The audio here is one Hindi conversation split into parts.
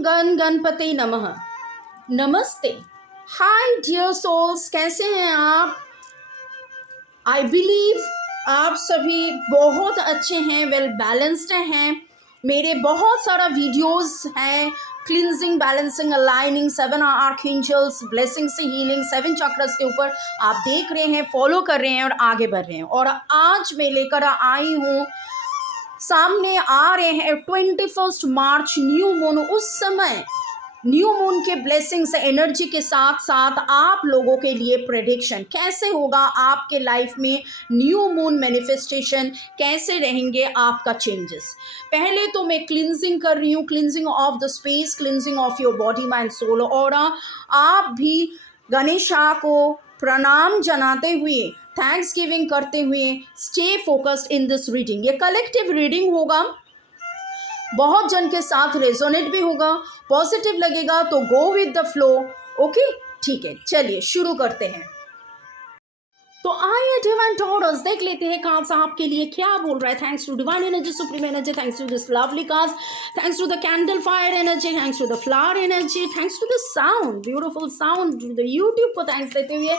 गण गणपति नमः। नमस्ते, हाय डियर सोल्स, कैसे हैं आप? आई बिलीव आप सभी बहुत अच्छे हैं, वेल बैलेंस्ड हैं। मेरे बहुत सारा वीडियोस हैं, cleansing, balancing, aligning, 7 archangels, blessing से हीलिंग, 7 चक्रास के ऊपर आप देख रहे हैं, फॉलो कर रहे हैं और आगे बढ़ रहे हैं। और आज मैं लेकर आई हूँ, सामने आ रहे हैं 21 मार्च न्यू मून। उस समय न्यू मून के ब्लेसिंग्स एनर्जी के साथ साथ आप लोगों के लिए प्रेडिक्शन कैसे होगा, आपके लाइफ में न्यू मून मैनिफेस्टेशन कैसे रहेंगे, आपका चेंजेस। पहले तो मैं क्लिनजिंग कर रही हूँ, cleansing of the space, cleansing of your body mind soul. और आप भी गणेशा को प्रणाम जनाते हुए, थैंक्स गिविंग करते हुए stay focused in this reading. ये कलेक्टिव रीडिंग होगा, बहुत जन के साथ रेजोनेट भी होगा, पॉजिटिव लगेगा तो go with the flow. Okay, ठीक है, चलिए शुरू करते हैं। तो आइए डिवाइन टॉरस देख लेते हैं कार्ड्स आपके लिए क्या बोल रहा है। Thanks to divine energy, supreme energy, thanks to this lovely cards, thanks to the candle fire energy, thanks to the flower energy, thanks to the sound, beautiful sound, to the YouTube को थैंक्स देते हुए,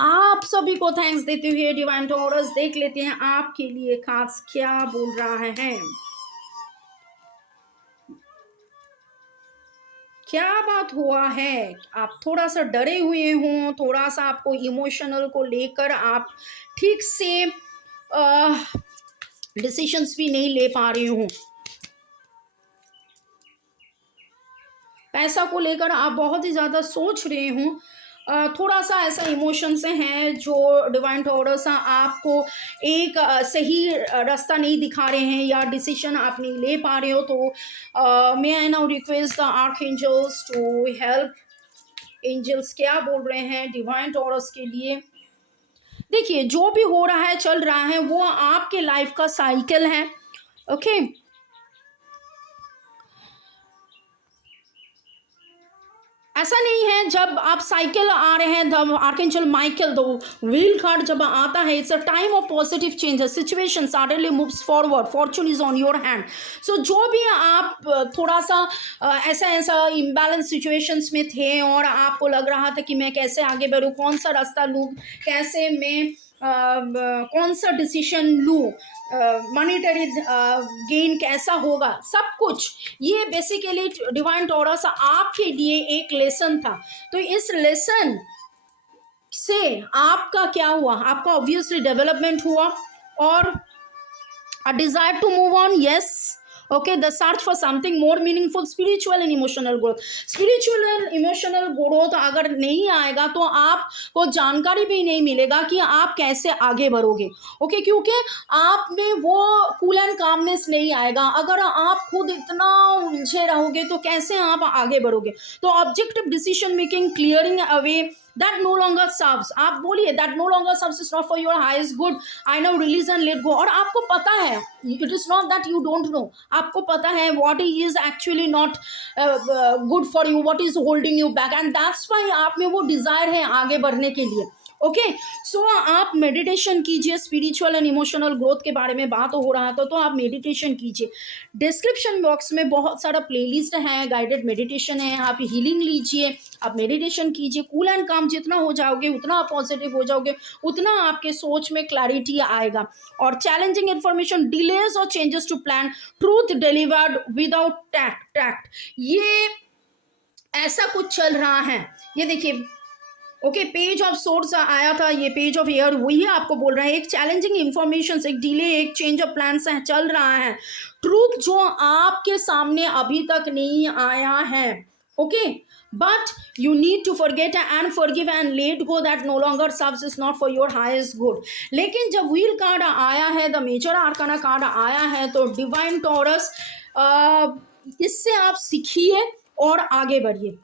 आप सभी को थैंक्स देते हुए डिवाइन टॉरस देख लेते हैं आपके लिए कार्ड्स क्या बोल रहा है। क्या बात हुआ है? आप थोड़ा सा डरे हुए हों, थोड़ा सा आपको इमोशनल को लेकर आप ठीक से डिसीजंस भी नहीं ले पा रहे हो। पैसा को लेकर आप बहुत ही ज़्यादा सोच रहे हो। थोड़ा सा ऐसा इमोशन से हैं जो डिवाइन टॉरस आपको एक सही रास्ता नहीं दिखा रहे हैं या डिसीजन आप नहीं ले पा रहे हो। तो may I now request the archangels to help. Angels क्या बोल रहे हैं डिवाइन टॉरस के लिए? देखिए, जो भी हो रहा है, चल रहा है, वो आपके लाइफ का साइकिल है। ओके, ऐसा नहीं है जब आप साइकिल आ रहे हैं, the archangel Michael, the wheel card जब आता है, it's a time of positive changes, situation suddenly moves forward, fortune is on your hand. So जो भी आप थोड़ा सा ऐसा इम्बैलेंस सिचुएशंस में थे और आपको लग रहा था कि मैं कैसे आगे बढ़ूँ, कौन सा रास्ता लूँ, कैसे मैं कौन सा डिसीजन लूँ, मॉनिटरी गेन कैसा होगा, सब कुछ ये बेसिकली डिवाइन टॉरस आपके लिए एक लेसन था। तो इस लेसन से आपका क्या हुआ? आपका ऑब्वियसली डेवलपमेंट हुआ और a desire to move on, yes. Okay, the search for something more meaningful, spiritual and emotional growth. Spiritual and emotional growth अगर नहीं आएगा तो आपको जानकारी भी नहीं मिलेगा कि आप कैसे आगे बढ़ोगे। ओके, क्योंकि आप में वो कूल एंड कामनेस नहीं आएगा। अगर आप खुद इतना उलझे रहोगे तो कैसे आप आगे बढ़ोगे? तो objective decision making, clearing away that no longer serves, आप बोलिए that no longer serves is not for your highest good, I now release and let go। और आपको पता है, it is not that you don't know, आपको पता है what is actually not good for you, what is holding you back, and that's why आप में वो desire है आगे बढ़ने के लिए। ओके, सो आप मेडिटेशन कीजिए। स्पिरिचुअल एंड इमोशनल ग्रोथ के बारे में बात हो रहा था तो आप मेडिटेशन कीजिए। डिस्क्रिप्शन बॉक्स में बहुत सारा प्लेलिस्ट है, गाइडेड मेडिटेशन है, आप हीलिंग लीजिए, आप मेडिटेशन कीजिए। कूल एंड काम जितना हो जाओगे उतना आप पॉजिटिव हो जाओगे, उतना आपके सोच में क्लैरिटी आएगा। और चैलेंजिंग इन्फॉर्मेशन, डिलेज और changes to plan, truth delivered without tact, ये ऐसा कुछ चल रहा है। ये देखिए, ओके, पेज ऑफ सोर्स आया था, ये पेज ऑफ एयर, वही आपको बोल रहा है। एक चैलेंजिंग इंफॉर्मेशन, एक डिले, एक चेंज ऑफ प्लान्स चल रहा है। ट्रूथ जो आपके सामने अभी तक नहीं आया है। Okay, but you need to forget and forgive and let go that no longer serves is not for your highest good। लेकिन जब व्हील कार्ड आया है, द मेजर आर्काना कार्ड आया है, तो डिवाइन टॉरस इससे आप सीखिए और आगे बढ़िए।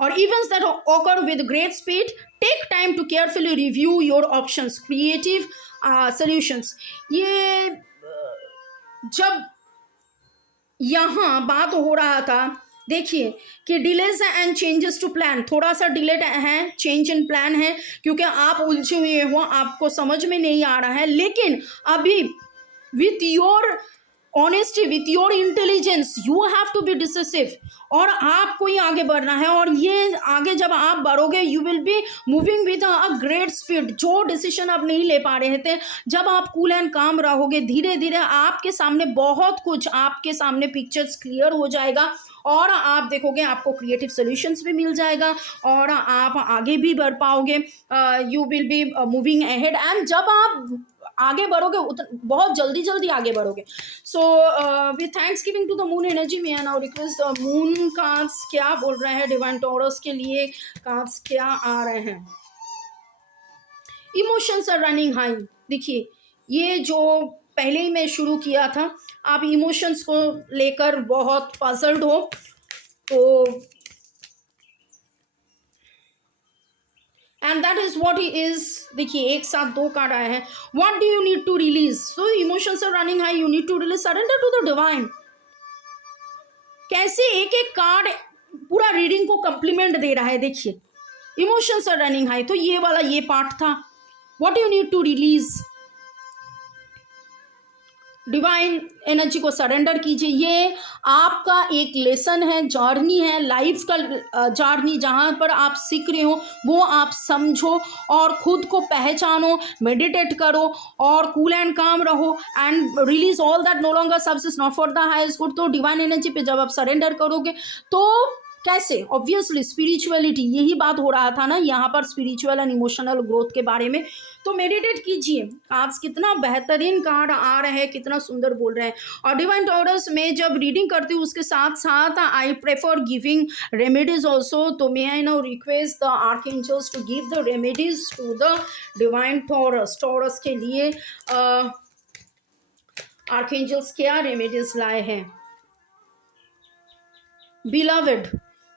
और events that occur with great speed, take time to carefully review your options, creative solutions। ये जब यहाँ बात हो रहा था, देखिए कि delays and changes to plan, थोड़ा सा डिलेड है, चेंज इन प्लान है, क्योंकि आप उलझे हुए हो, आपको समझ में नहीं आ रहा है। लेकिन अभी with your honesty with your intelligence, you have to be decisive, और आपको ही आगे बढ़ना है। और ये आगे जब आप बढ़ोगे you will be moving with a great speed. जो डिसीजन आप नहीं ले पा रहे थे, जब आप कूल एंड काम रहोगे, धीरे धीरे आपके सामने बहुत कुछ, आपके सामने पिक्चर्स क्लियर हो जाएगा, और आप देखोगे आपको क्रिएटिव सोल्यूशंस भी मिल जाएगा, और आप आगे भी बढ़ पाओगे। You will be moving ahead, and जब आप आगे बढ़ोगे बहुत जल्दी जल्दी आगे बढ़ोगे। So with thanks giving to the moon energy, मैं now request the moon cards क्या बोल रहे हैं डिवाइन टॉरस के लिए, कार्ड्स क्या आ रहे हैं। Emotions are running high. देखिए, ये जो पहले ही मैं शुरू किया था, आप इमोशंस को लेकर बहुत पजल्ड हो, तो and that is what he is. देखिए, एक साथ दो कार्ड आए हैं। What do you need to release? So emotions are running high, you need to release, surrender to the divine. कैसे एक एक कार्ड पूरा रीडिंग को कंप्लीमेंट दे रहा है। देखिए, इमोशंस आर रनिंग हाई, तो ये वाला ये पार्ट था। What you need to release, divine energy को सरेंडर कीजिए। ये आपका एक लेसन है, जर्नी है, लाइफ का जर्नी, जहाँ पर आप सीख रहे हो वो आप समझो और खुद को पहचानो, मेडिटेट करो और कूल एंड काम रहो, and release all that no longer serves is not for the highest good. तो डिवाइन एनर्जी पे जब आप सरेंडर करोगे तो कैसे, ऑब्वियसली स्पिरिचुअलिटी, यही बात हो रहा था ना यहाँ पर, स्पिरिचुअल एंड इमोशनल ग्रोथ के बारे में। तो मेडिटेट कीजिए। आप कितना बेहतरीन कार्ड आ रहे हैं, कितना सुंदर बोल रहे हैं। और डिवाइन टॉरस में जब रीडिंग करती हूँ उसके साथ साथ I prefer giving remedies also. तो may I now request the archangels to give the remedies to the divine Taurus. Taurus के लिए आर्कएंजल्स क्या रेमेडीज लाए हैं। Beloved,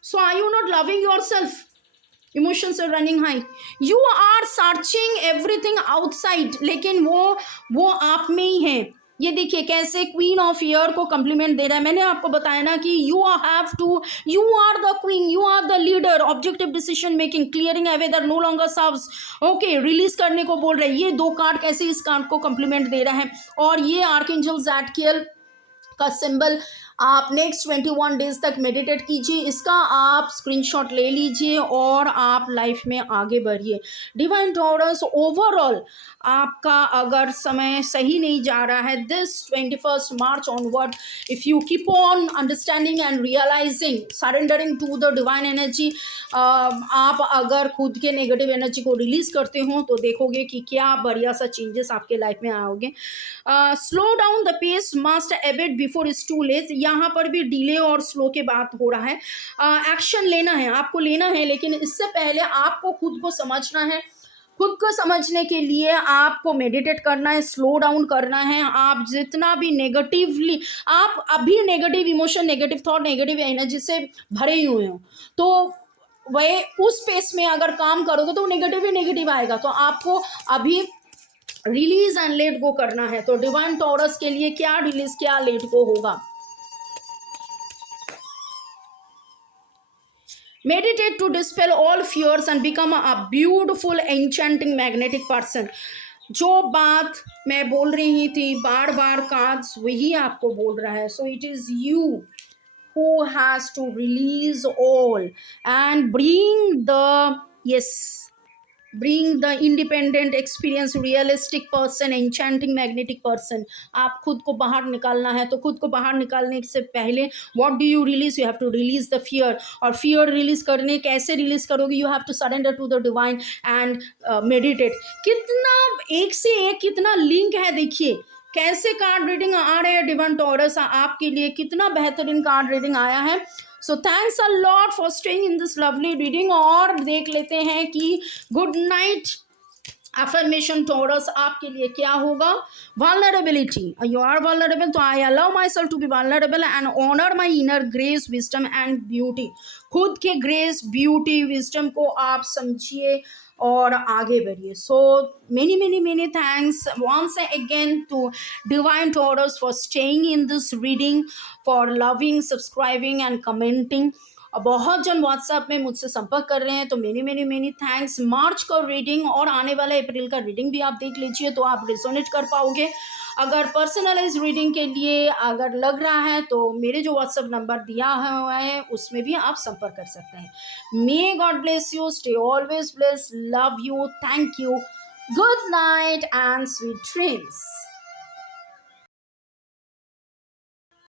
so are you not loving yourself? Emotions are running high. You are searching everything outside, लेकिन वो आप में ही है। ये देखिए कैसे क्वीन ऑफ ईयर को कम्प्लीमेंट दे रहा है। मैंने आपको बताया ना कि you are the queen, you are the leader, objective decision making, clearing away that no longer serves. Okay, release करने को बोल रहे हैं। ये दो कार्ड कैसे इस कार्ड को कम्प्लीमेंट दे रहा है। और ये आर्कएंजल ज़ाटकियल का सिंबल आप नेक्स्ट 21 डेज तक मेडिटेट कीजिए। इसका आप स्क्रीनशॉट ले लीजिए और आप लाइफ में आगे बढ़िए। डिवाइन टॉरस, ओवरऑल आपका अगर समय सही नहीं जा रहा है, this 21 March onward, if you keep on understanding and realising, surrendering to the divine energy, आप अगर खुद के नेगेटिव एनर्जी को रिलीज करते हो तो देखोगे कि क्या बढ़िया सा चेंजेस आपके लाइफ में आओगे। Slow down the pace, must a bit before it's too late. यहाँ पर भी डिले और स्लो के बात हो रहा है। एक्शन लेना है, आपको लेना है, लेकिन इससे पहले आपको खुद को समझना है। खुद को समझने के लिए आपको मेडिटेट करना है, स्लो डाउन करना है। आप जितना भी नेगेटिवली, आप अभी negative emotion, negative thought, negative energy से भरे ही हुए हो, तो वह उस पेस में अगर काम करोगे तो नेगेटिव ही नेगेटिव आएगा। तो आपको अभी रिलीज एंड लेट गो करना है। तो डिवाइन टॉरस के लिए क्या रिलीज क्या लेट गो होगा। Meditate to dispel all fears and become a beautiful, enchanting, magnetic person. जो बात मैं बोल रही थी बार बार, कार्ड्स वही आपको बोल रहा है। So it is you who has to release all and bring the independent experience, realistic person, enchanting, magnetic person. आप खुद को बाहर निकालना है। तो खुद को बाहर निकालने से पहले what do you release? You have to release the fear. और fear release करने कैसे release करोगे? You have to surrender to the divine and meditate. कितना एक से एक कितना लिंक है। देखिए कैसे कार्ड रीडिंग आ रहे हैं डिवाइन टॉरस आपके लिए, कितना बेहतरीन कार्ड रीडिंग आया है। So thanks a lot for staying in this lovely reading. और देख लेते हैं कि गुड नाइट अफर्मेशन टॉरस आपके लिए क्या होगा। vulnerability, you are vulnerable, तो I allow myself to be vulnerable and honor my inner grace, wisdom and beauty. खुद के ग्रेस, ब्यूटी, विजडम को आप समझिए और आगे बढ़िए। सो many thanks once again to Divine Taurus for staying in this reading, for loving, subscribing and commenting. बहुत जन व्हाट्सएप में मुझसे संपर्क कर रहे हैं, तो मेनी थैंक्स। मार्च का रीडिंग और आने वाला अप्रैल का रीडिंग भी आप देख लीजिए तो आप रिजोनेट कर पाओगे। अगर पर्सनलाइज रीडिंग के लिए अगर लग रहा है तो मेरे जो व्हाट्सएप नंबर दिया हुआ है उसमें भी आप संपर्क कर सकते हैं। May God bless you, stay always bless, love you, thank you, good night and sweet dreams.